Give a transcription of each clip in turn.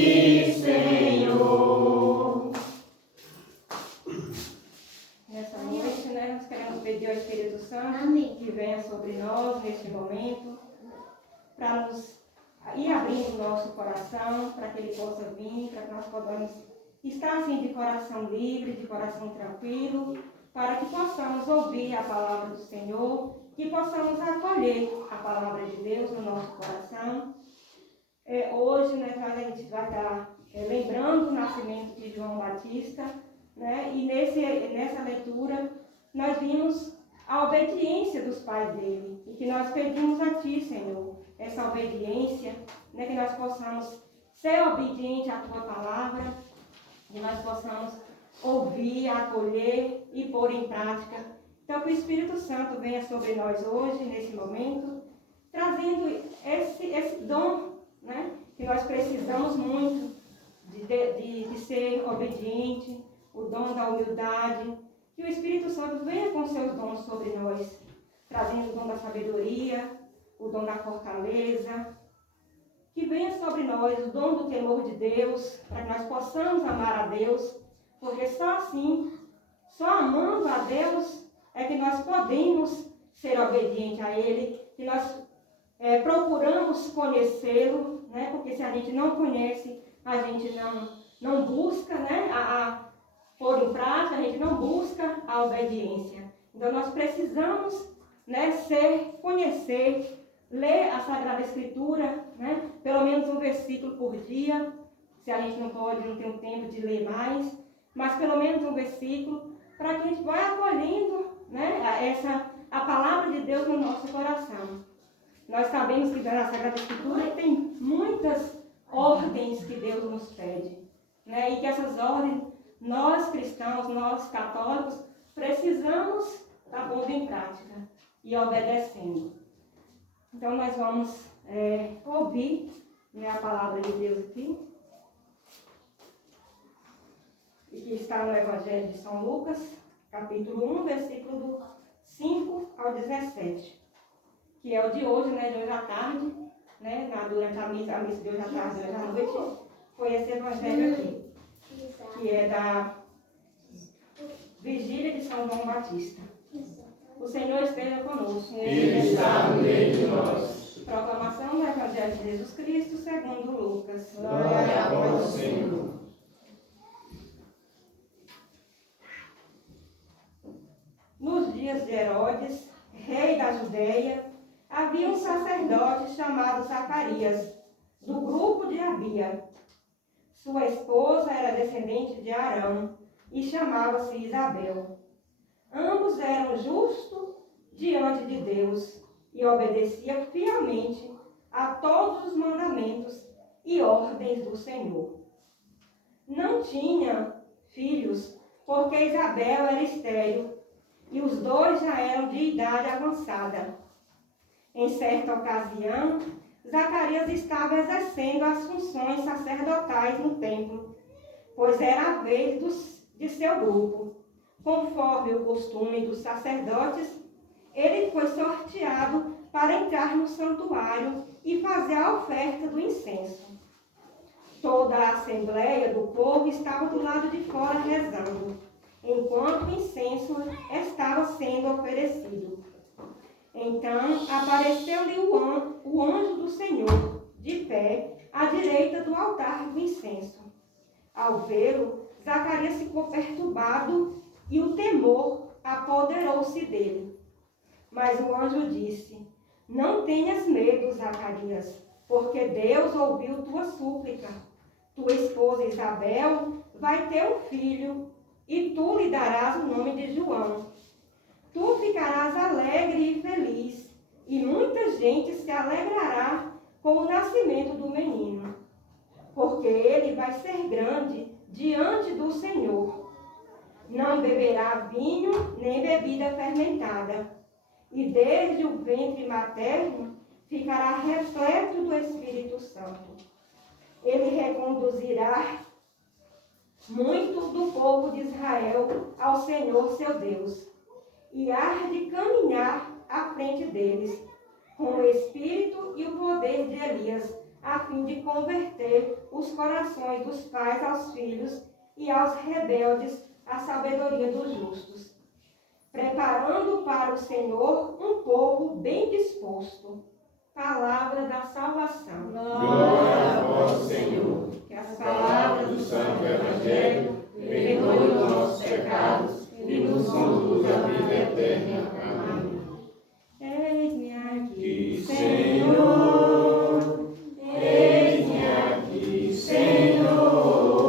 aqui, Senhor. Nessa noite, né, nós queremos pedir ao Espírito Santo que venha sobre nós neste momento, para nos ir abrindo o nosso coração, para que ele possa vir, para que nós possamos estar assim de coração livre, de coração tranquilo, para que possamos ouvir a palavra do Senhor, que possamos acolher a palavra de Deus no nosso coração. Hoje, né, a gente vai estar lembrando o nascimento de João Batista, né, e nessa leitura nós vimos a obediência dos pais dele, e que nós pedimos a Ti, Senhor, essa obediência, né, que nós possamos ser obedientes à Tua palavra, que nós possamos ouvir, acolher e pôr em prática. Então, que o Espírito Santo venha sobre nós hoje, nesse momento, trazendo esse dom, né, que nós precisamos muito de ser obediente, o dom da humildade. Que o Espírito Santo venha com seus dons sobre nós, trazendo o dom da sabedoria, o dom da fortaleza. Que venha sobre nós o dom do temor de Deus, para que nós possamos amar a Deus, porque só assim, só amando a Deus, é que nós podemos ser obedientes a Ele, que nós procuramos conhecê-lo, né? Porque se a gente não conhece, a gente não busca, né, a pôr em prática, a gente não busca a obediência. Então nós precisamos, né, conhecer, ler a Sagrada Escritura, né, pelo menos um versículo por dia, se a gente não tem um tempo de ler mais, mas pelo menos um versículo, para que a gente vá acolhendo, né, a palavra de Deus no nosso coração. Nós sabemos que na Sagrada Escritura tem muitas ordens que Deus nos pede, né, e que essas ordens, nós cristãos, nós católicos, precisamos estar pondo em prática e obedecendo. Então nós vamos ouvir, né, a palavra de Deus aqui, e que está no Evangelho de São Lucas, capítulo 1, versículo do 5 ao 17, que é o de hoje, né, de hoje à tarde, né, durante a missa de hoje à tarde, durante a noite, foi esse Evangelho aqui, que é da Vigília de São João Batista. O Senhor esteja conosco. Ele está no meio de nós. Proclamação do Evangelho de Jesus Cristo segundo Lucas. Glória a vós, Senhor. Nos dias de Herodes, rei da Judéia, havia um sacerdote chamado Zacarias, do grupo de Abia. Sua esposa era descendente de Arão e chamava-se Isabel. Ambos eram justos diante de Deus e obedeciam fielmente a todos os mandamentos e ordens do Senhor. Não tinha filhos, porque Isabel era estéril e os dois já eram de idade avançada. Em certa ocasião, Zacarias estava exercendo as funções sacerdotais no templo, pois era a vez de seu grupo. Conforme o costume dos sacerdotes, ele foi sorteado para entrar no santuário e fazer a oferta do incenso. Toda a assembleia do povo estava do lado de fora rezando, enquanto o incenso estava sendo oferecido. Então apareceu-lhe o anjo do Senhor, de pé, à direita do altar do incenso. Ao vê-lo, Zacarias ficou perturbado e o temor apoderou-se dele. Mas o anjo disse: Não tenhas medo, Zacarias, porque Deus ouviu tua súplica. Tua esposa Isabel vai ter um filho, e tu lhe darás o nome de João. Tu ficarás alegre e feliz, e muita gente se alegrará com o nascimento do menino, porque ele vai ser grande diante do Senhor. Não beberá vinho nem bebida fermentada, e desde o ventre materno ficará repleto do Espírito Santo. Ele reconduzirá muito do povo de Israel ao Senhor seu Deus, e há de caminhar à frente deles, com o espírito e o poder de Elias, a fim de converter os corações dos pais aos filhos e aos rebeldes a sabedoria dos justos, preparando para o Senhor um povo bem disposto. Palavra da salvação. Glória a vós, Senhor. Que as Palavra do Santo Evangelho, perdoe os nossos pecados e nos conduz à vida eterna. Amém. Eis-me aqui, Senhor, eis-me aqui, Senhor,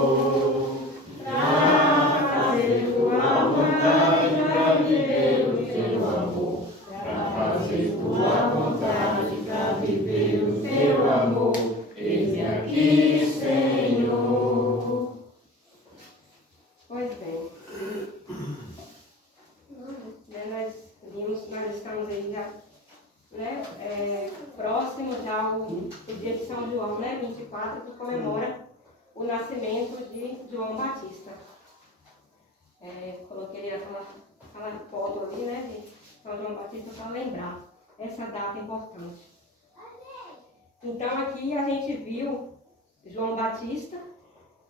para fazer tua vontade, para viver o teu amor, para fazer tua vontade, para viver o teu amor. Eis-me aqui, Senhor. Pois bem, nós estamos aí já, né, próximo já ao dia de São João, né, 24, que comemora o nascimento de João Batista. Coloquei aquela foto ali, né, de São João Batista para lembrar essa data importante. Então aqui a gente viu João Batista,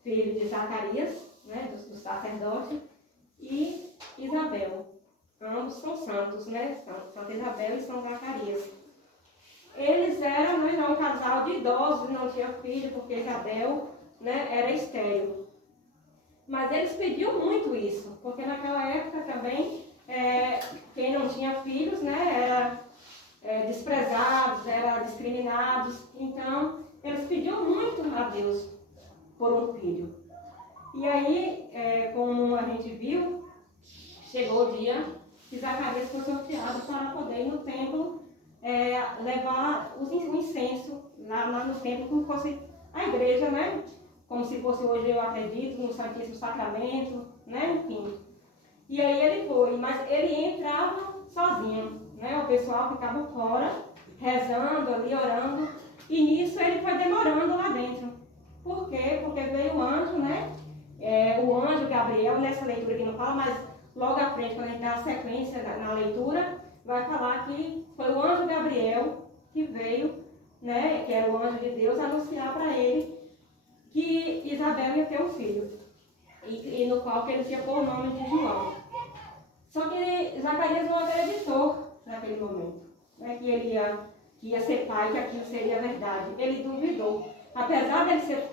filho de Zacarias, né, do sacerdote, e Isabel. Ambos são santos, né? Santa Isabel e São Zacarias. Eles eram, né, um casal de idosos, não tinha filho, porque Isabel, né, era estéril. Mas eles pediam muito isso, porque naquela época também, quem não tinha filhos, né, era desprezados, era discriminados. Então, eles pediam muito a Deus por um filho. E aí, como a gente viu, chegou o dia que Zacarias foi sorteado para poder ir no templo levar o incenso lá no templo, como fosse a igreja, né? Como se fosse hoje, eu acredito, no Santíssimo Sacramento, né? Enfim. E aí ele foi, mas ele entrava sozinho, né? O pessoal ficava fora, rezando ali, orando, e nisso ele foi demorando lá dentro. Por quê? Porque veio o anjo, né? O anjo Gabriel, nessa leitura aqui não fala, mas logo à frente, quando a gente dá a sequência na leitura, vai falar que foi o anjo Gabriel que veio, né, que era o anjo de Deus, anunciar para ele que Isabel ia ter um filho, e no qual que ele tinha pôr o nome de João. Só que Zacarias não acreditou naquele momento, né, que ele ia ser pai, que aquilo seria verdade. Ele duvidou. Apesar de ele ser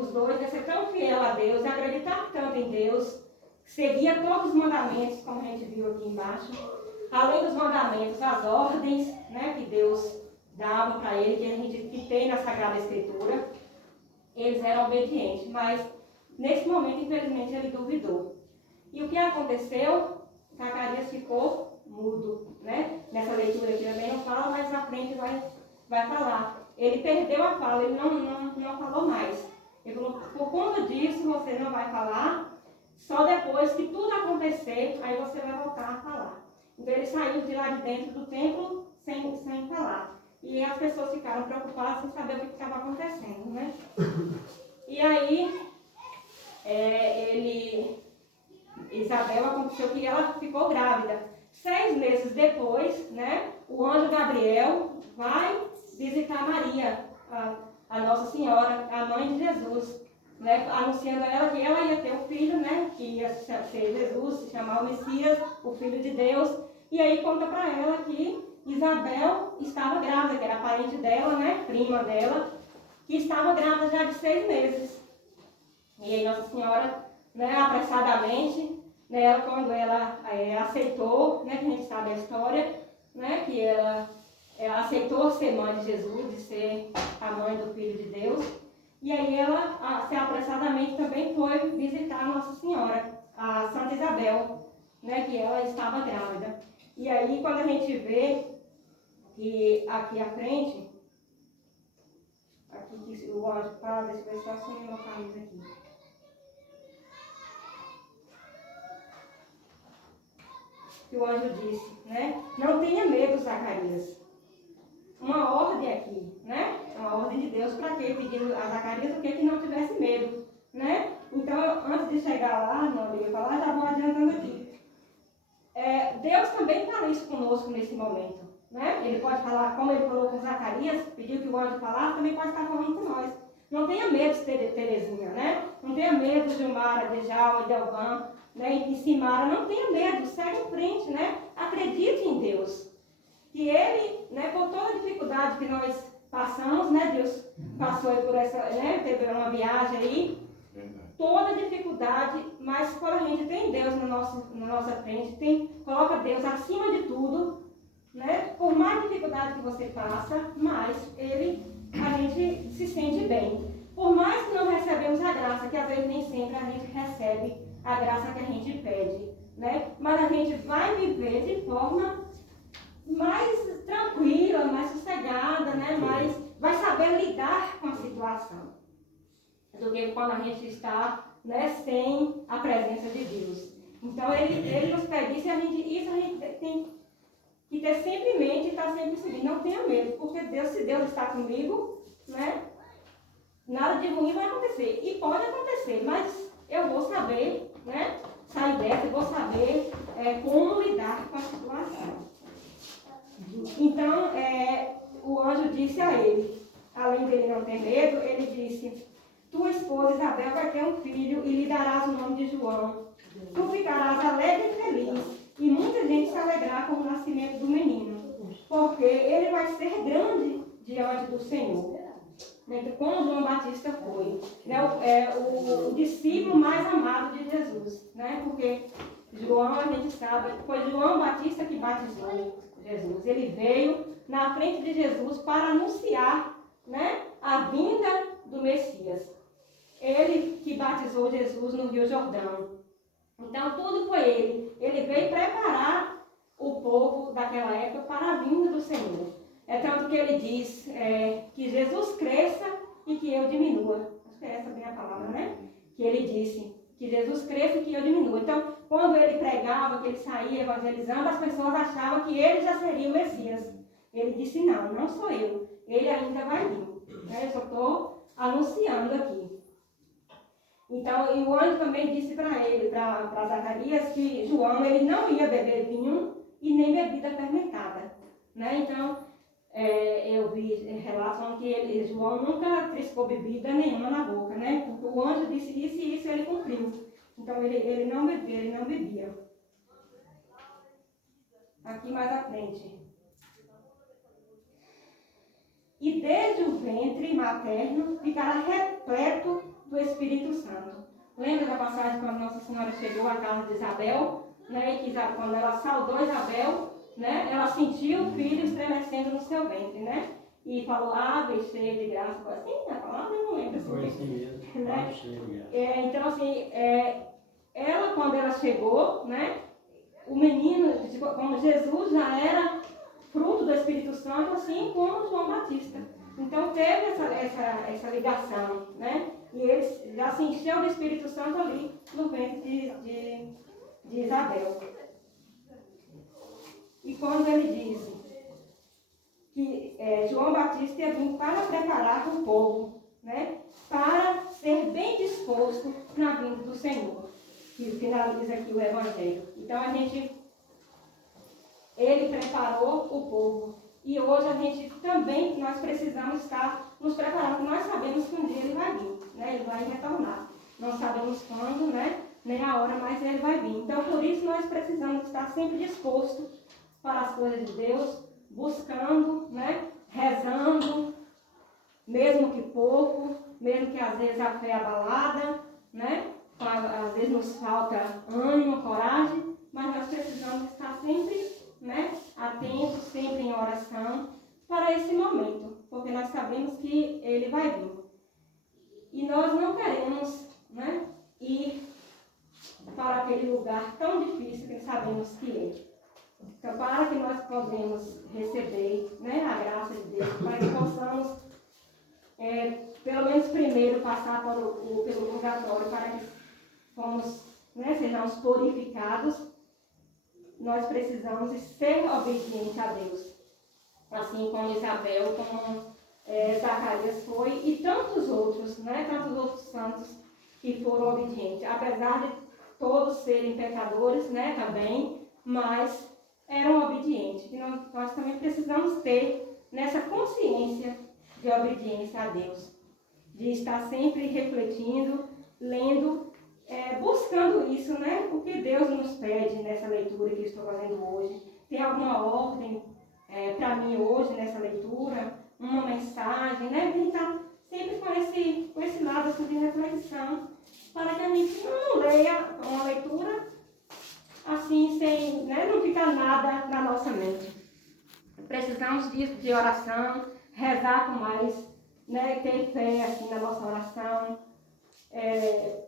os dois, de ser tão fiel a Deus, e acreditar tanto em Deus, seguia todos os mandamentos, como a gente viu aqui embaixo. Além dos mandamentos, as ordens, né, que Deus dava para ele, que tem na Sagrada Escritura, eles eram obedientes. Mas, nesse momento, infelizmente, ele duvidou. E o que aconteceu? Zacarias ficou mudo, né? Nessa leitura aqui também não fala, mas na frente vai falar. Ele perdeu a fala, ele não falou mais. Ele falou, por conta disso, você não vai falar. Só depois que tudo acontecer, aí você vai voltar a falar. Então ele saiu de lá de dentro do templo sem falar. E as pessoas ficaram preocupadas sem saber o que estava acontecendo, né? E aí, Isabel, aconteceu que ela ficou grávida. 6 meses depois, né, o anjo Gabriel vai visitar Maria, a Nossa Senhora, a mãe de Jesus. Né, anunciando a ela que ela ia ter um filho, né, que ia ser Jesus, se chamar o Messias, o Filho de Deus. E aí conta para ela que Isabel estava grávida, que era parente dela, né, prima dela, que estava grávida já de 6 meses. E aí Nossa Senhora, né, apressadamente, né, quando ela aceitou, né, que a gente sabe a história, né, que ela aceitou ser mãe de Jesus, de ser a mãe do Filho de Deus. E aí ela, apressadamente, também foi visitar Nossa Senhora, a Santa Isabel, né, que ela estava grávida. E aí, quando a gente vê que aqui à frente, aqui que o anjo fala, deixa eu ver se eu assumi uma camisa aqui. Que o anjo disse, né, não tenha medo, Zacarias. Uma ordem aqui, né? Uma ordem de Deus para quê? Pedindo a Zacarias o quê? Que não tivesse medo, né? Então, antes de chegar lá, não ia falar, já vou adiantando aqui. Deus também fala isso conosco nesse momento, né? Ele pode falar, como ele falou com Zacarias, pediu que o anjo falasse, também pode estar falando com nós. Não tenha medo de Terezinha, né? Não tenha medo de Gilmara, de Djalma, de Elvan, né? E Simara, não tenha medo, segue em frente, né? Acredite em Deus. Que Ele, né, por toda a dificuldade que nós passamos, né? Deus passou por essa, né? Teve uma viagem aí, toda dificuldade, mas quando a gente tem Deus na nossa frente, coloca Deus acima de tudo, né? Por mais dificuldade que você passa, mais a gente se sente bem. Por mais que não recebemos a graça, que às vezes nem sempre a gente recebe a graça que a gente pede, né? Mas a gente vai viver de forma mais tranquila, mais sossegada, né? Vai saber lidar com a situação do que quando a gente está, né, sem a presença de Deus. Então ele nos pede isso, a gente tem que ter sempre em mente e estar sempre seguindo. Não tenha medo, porque se Deus está comigo, né, nada de ruim vai acontecer. E pode acontecer, mas eu vou saber, né, sair dessa, eu vou saber como lidar com a situação. Então, o anjo disse a ele, além dele não ter medo, ele disse: tua esposa Isabel vai ter um filho e lhe darás o nome de João. Tu ficarás alegre e feliz, e muita gente se alegrará com o nascimento do menino, porque ele vai ser grande diante do Senhor. Como João Batista foi, né? O discípulo mais amado de Jesus, né? Porque João, a gente sabe, foi João Batista que batizou Jesus. Ele veio na frente de Jesus para anunciar, né, a vinda do Messias. Ele que batizou Jesus no Rio Jordão. Então, tudo foi ele. Ele veio preparar o povo daquela época para a vinda do Senhor. É tanto que ele diz que Jesus cresça e que eu diminua. Acho que é essa bem a palavra, né? Que ele disse que Jesus cresça e que eu diminua. Então, quando ele pregava, que ele saía evangelizando, as pessoas achavam que ele já seria o Messias. Ele disse: não sou eu. Ele ainda vai vir. Eu só estou anunciando aqui. Então, e o anjo também disse para ele, para Zacarias, que João ele não ia beber vinho e nem bebida fermentada. Né? Então, eu vi relatos falando que João nunca triscou bebida nenhuma na boca, né? Porque o anjo disse isso e isso ele cumpriu. Então, ele não bebia, ele não bebia. Aqui mais à frente. E desde o ventre materno ficará repleto do Espírito Santo. Lembra da passagem quando Nossa Senhora chegou à casa de Isabel, né, e que quando ela saudou Isabel, né, ela sentiu o filho estremecendo no seu ventre, né, e falou: ave cheia de graça. Assim, a palavra eu não lembro. Foi assim mesmo. Né? Então, assim, ela, quando ela chegou, né, o menino, como Jesus já era fruto do Espírito Santo, assim como João Batista. Então teve essa ligação, né? E ele já se encheu do Espírito Santo ali no ventre de Isabel. E quando ele disse que João Batista ia vir para preparar o povo, né? Para ser bem disposto na vinda do Senhor, que finaliza aqui o Evangelho. Então ele preparou o povo. E hoje nós precisamos estar nos preparando, porque nós sabemos que um dia ele vai vir, né? Ele vai retornar. Não sabemos quando, né? Nem a hora, mas ele vai vir. Então, por isso, nós precisamos estar sempre dispostos para as coisas de Deus, buscando, né? Rezando, mesmo que pouco, mesmo que às vezes a fé é abalada, né? Às vezes nos falta ânimo, coragem, mas nós precisamos estar sempre, né, atentos, sempre em oração para esse momento, porque nós sabemos que ele vai vir. E nós não queremos, né, ir para aquele lugar tão difícil que sabemos que é. Então, para que nós possamos receber, né, a graça de Deus, para que possamos, pelo menos primeiro, passar pelo purgatório, para que sejamos purificados, nós precisamos ser obedientes a Deus. Assim como Isabel, como Zacarias foi, e tantos outros, né? Tantos outros santos que foram obedientes. Apesar de todos serem pecadores, né? Também, mas eram obedientes. E nós também precisamos ter nessa consciência de obediência a Deus. de estar sempre refletindo, lendo, buscando isso, né? O que Deus nos pede nessa leitura que estou fazendo hoje. Tem alguma ordem para mim hoje nessa leitura? Uma mensagem, né? Tem que estar sempre com esse lado assim, de reflexão, para que a gente não leia uma leitura assim, sem, né? Não ficar nada na nossa mente. Precisamos de oração, rezar com mais, né? Ter fé assim, na nossa oração.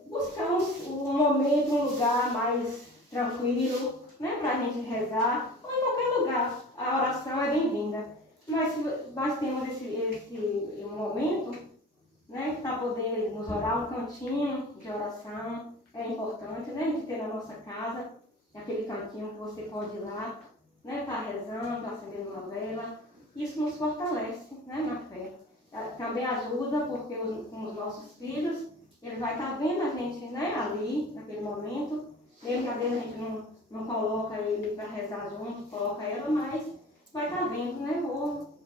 Buscamos um momento, um lugar mais tranquilo, né, para a gente rezar, ou em qualquer lugar. A oração é bem-vinda. Mas nós temos esse momento, né, para poder nos orar, um cantinho de oração. É importante, né, de ter na nossa casa, aquele cantinho que você pode ir lá, né, estar rezando, acendendo uma vela. Isso nos fortalece, né, na fé. Também ajuda, porque com os nossos filhos, ele vai estar vendo a gente, né, ali, naquele momento. Mesmo que às vezes a gente não coloca ele para rezar junto, coloca ela, mas vai estar vendo, né? Ou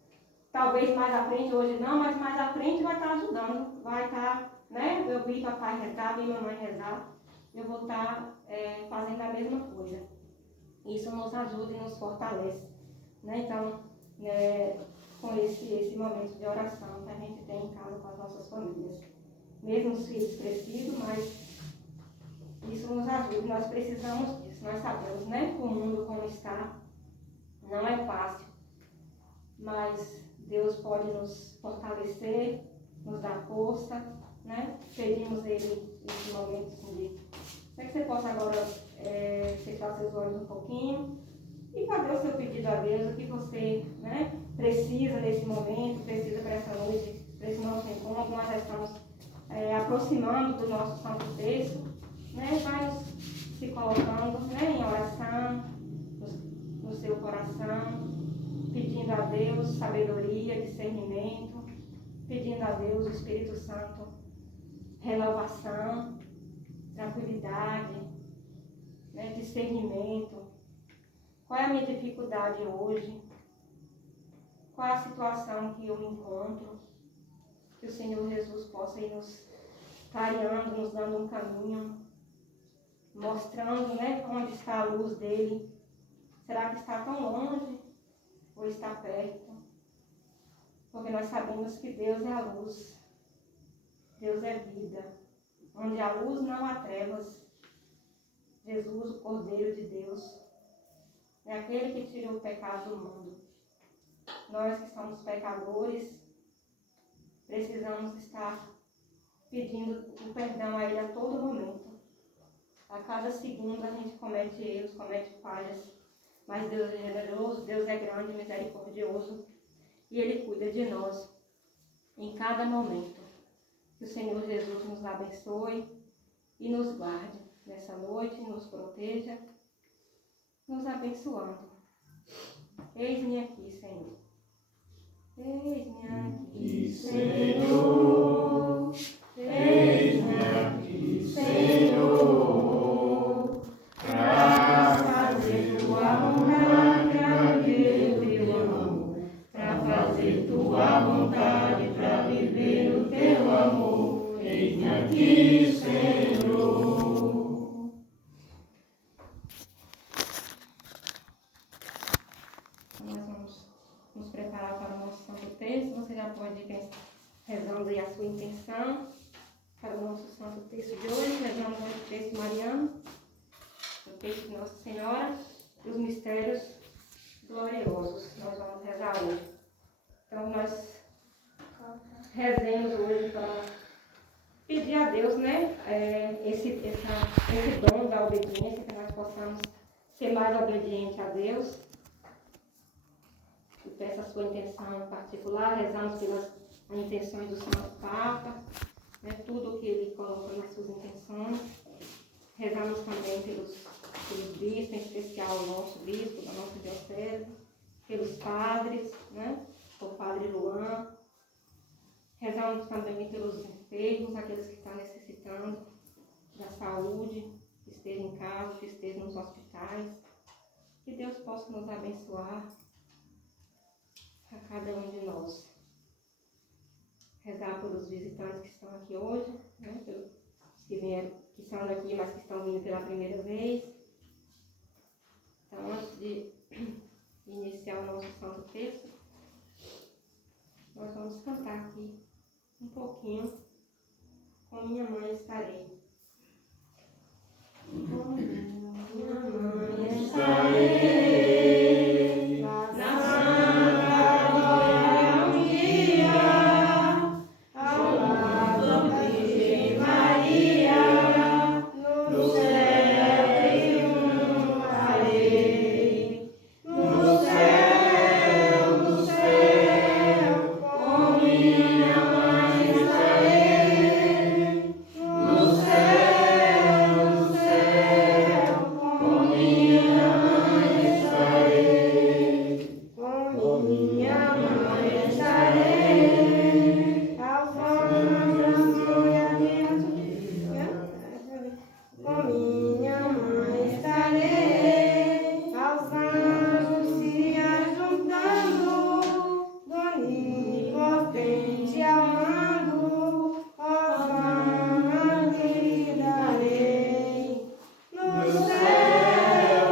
talvez mais à frente, hoje não, mas mais à frente vai estar ajudando. Vai estar, né? Eu vi papai rezar, vi mamãe rezar, eu vou estar fazendo a mesma coisa. Isso nos ajuda e nos fortalece, né? Então, com esse momento de oração que a gente tem em casa com as nossas famílias. Mesmo os filhos crescidos, mas isso nos ajuda, nós precisamos disso, nós sabemos, né, que o mundo como está não é fácil, mas Deus pode nos fortalecer, nos dar força, né, pedimos Ele nesse momento de que você possa agora fechar seus olhos um pouquinho e fazer o seu pedido a Deus, o que você, né, precisa nesse momento, precisa para essa noite, para esse nosso encontro. Nós já estamos aproximando do nosso Santo Texto, né? Vai se colocando, né, em oração, no seu coração, pedindo a Deus sabedoria, discernimento, pedindo a Deus o Espírito Santo, renovação, tranquilidade, né, discernimento. Qual é a minha dificuldade hoje? Qual é a situação que eu me encontro? Que o Senhor Jesus possa ir nos clareando, nos dando um caminho, mostrando, né, onde está a luz dele. Será que está tão longe ou está perto? Porque nós sabemos que Deus é a luz, Deus é vida. Onde há luz não há trevas. Jesus, o Cordeiro de Deus, é aquele que tira o pecado do mundo. Nós que somos pecadores, precisamos estar pedindo o perdão a Ele a todo momento. A cada segundo a gente comete erros, comete falhas, mas Deus é generoso, Deus é grande, misericordioso, e Ele cuida de nós em cada momento. Que o Senhor Jesus nos abençoe e nos guarde nessa noite, nos proteja, nos abençoando. Eis-me aqui, Senhor. Eis-me aqui, Senhor. Eis-me aqui, Senhor. Para fazer tua vontade, para viver o teu amor. Para fazer tua vontade, para viver o teu amor. Eis-me aqui, Senhor. Nós vamos nos preparar para o nosso Santo Texto. Você já pode ir rezando aí a sua intenção para o nosso Santo Texto de hoje. Rezamos o texto mariano, o texto de Nossa Senhora e os mistérios gloriosos. Nós vamos rezar hoje. Então, nós rezemos hoje para pedir a Deus, né, esse dom da obediência, que nós possamos ser mais obedientes a Deus. Eu peço a sua intenção em particular, rezamos pelas intenções do Santo Papa, né, tudo o que ele coloca nas suas intenções. Rezamos também pelos bispos, em especial o nosso bispo, da nossa diocese, pelos padres, né, o padre Luan. Rezamos também pelos enfermos, aqueles que estão necessitando da saúde, que estejam em casa, que estejam nos hospitais. Que Deus possa nos abençoar a cada um de nós. rezar pelos visitantes que estão aqui hoje, né? Pelos que vieram, que são daqui, mas que estão vindo pela primeira vez. Então, antes de iniciar o nosso Santo Terço, nós vamos cantar aqui um pouquinho. Com minha mãe estarei. Com minha mãe estarei na Santa Glória um dia, ao lado da Virgem Maria, no céu triunfarei. No céu, com minha mãe estarei. No céu, com minha mãe estarei. Com minha mãe estarei. Aos anjos e a com minha mãe estarei. Aos anjos se ajuntando, onipotente amando, Osana lhe darei. No céu,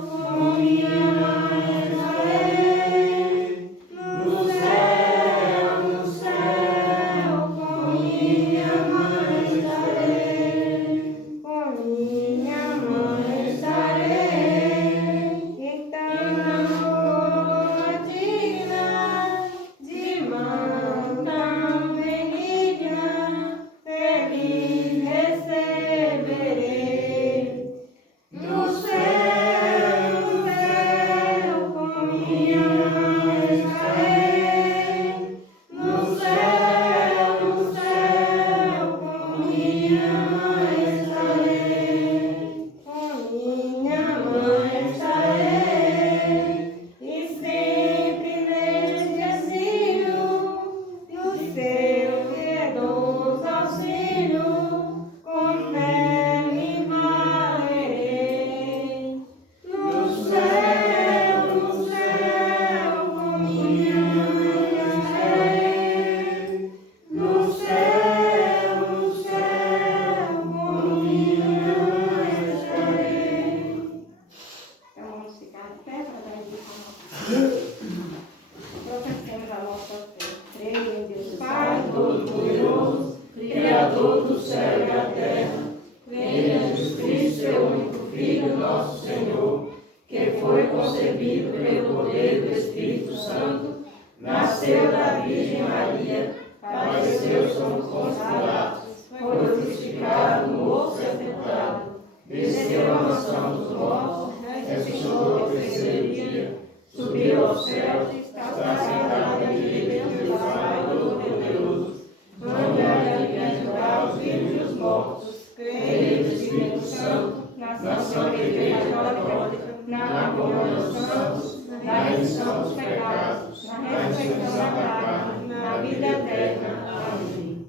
com minha mãe estarei. No céu, com minha mãe estarei. Com minha mãe estarei. Então, digna, de mão tão benigna, feliz receberei. No céu, com minha mãe estarei. No céu, com minha mãe estarei. Com minha mãe estarei. E sempre neste exílio, no seu piedoso auxílio, com fé me valerei. No céu, com minha mãe estarei. No céu, com minha mãe estarei. Então vamos ficar de pé para dar início ao nosso professemos a nossa fé. Creio em Deus Pai Todo-Poderoso, Criador do céu e da terra, creio em Jesus Cristo, seu único Filho, nosso Senhor, que foi concebido pelo poder do Espírito Santo, nasceu da Virgem Maria, padeceu sob Pôncio Pilatos, foi crucificado, morto e sepultado, desceu à mansão dos mortos, ressuscitou ao terceiro dia, subiu aos céus e está sentado à direita de Deus Pai Todo-Poderoso, onde há de julgar os vivos e os mortos. Creio no Espírito Santo, na Santa Igreja Católica, na comunhão dos santos, na remissão dos pecados, na ressurreição da carne, na vida eterna. Amém.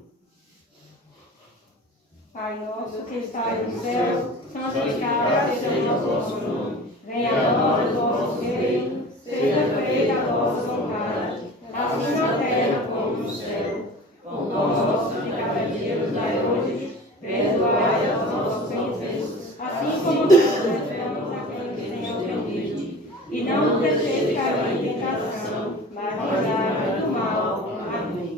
Pai nosso que estais no céu, santificado seja o vosso nome. Venha a nós o vosso reino, seja feita a vossa vontade, assim na terra como no céu. O pão nosso de cada dia nos dai hoje, perdoai as nossas ofensas, assim como nós perdoamos a quem nos tem ofendido. E não nos deixeis cair em tentação, mas livrai-nos do mal. Amém.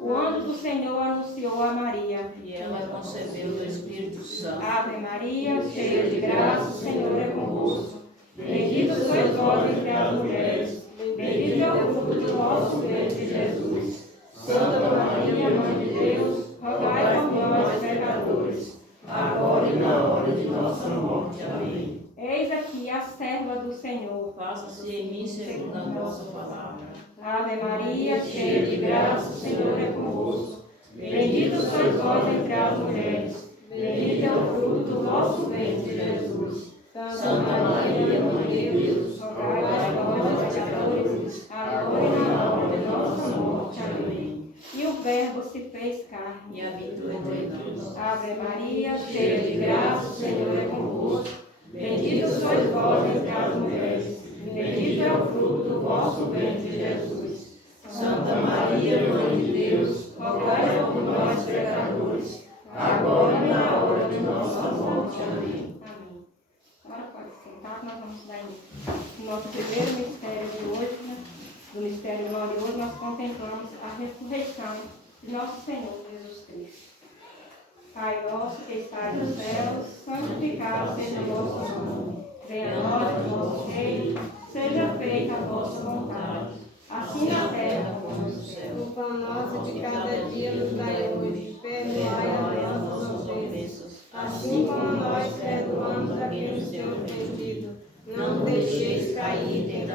O anjo do Senhor anunciou a Maria, e ela concebeu do Espírito Santo. Ave Maria, cheia de graça, o Senhor é convosco. Bendita sois vós entre as mulheres, bendito é o fruto do vosso ventre, Jesus. Santa Maria, Mãe de Deus, rogai por nós, pecadores, agora e na hora de nossa morte. Amém. Eis aqui a serva do Senhor. Faça-se em mim segundo a vossa palavra. Ave Maria, cheia de graça, o Senhor é convosco. Bendita sois vós entre as mulheres, bendito é o fruto do vosso ventre, Jesus. Santa Maria, Mãe de Deus, rogai por nós, pecadores, agora e na hora de nossa morte. Amém. E o Verbo se fez carne E habitou entre nós. Ave Maria, cheia de graça, o Senhor é convosco. Bendita sois vós entre as mulheres, bendito é o fruto do vosso ventre, Jesus. Santa Maria, acrescentar, nós vamos dar no nosso primeiro mistério de hoje, né? Do mistério glorioso, nós contemplamos a ressurreição de nosso Senhor Jesus Cristo. Pai nosso que estás nos céus, santificado seja o vosso nome. Venha a nós o vosso reino, seja feita a vossa vontade, assim na terra como no céu. O pão nosso de cada dia nos dai hoje, perdoai as nossas ofensas, assim como nós perdoamos a quem nos tem ofendido. Não deixeis cair em